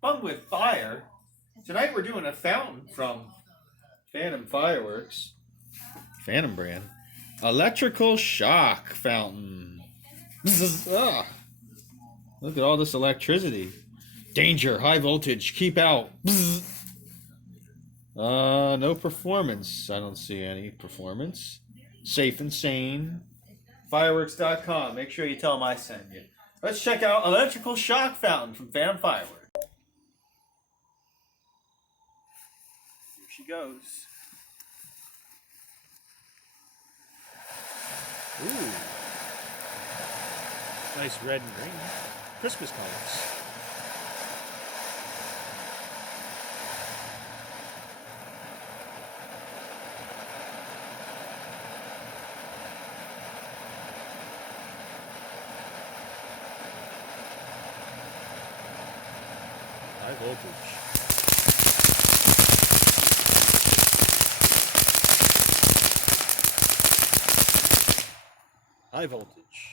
Fun with fire. Tonight we're doing a fountain from Phantom Fireworks. Phantom brand. Electrical shock fountain. Ah, look at all this electricity. Danger, high voltage, keep out. No performance. I don't see any performance. Safe and sane. Fireworks.com. Make sure you tell them I sent you. Let's check out electrical shock fountain from Phantom Fireworks. Here she goes. Ooh. Nice red and green. Christmas colors. High voltage. High voltage.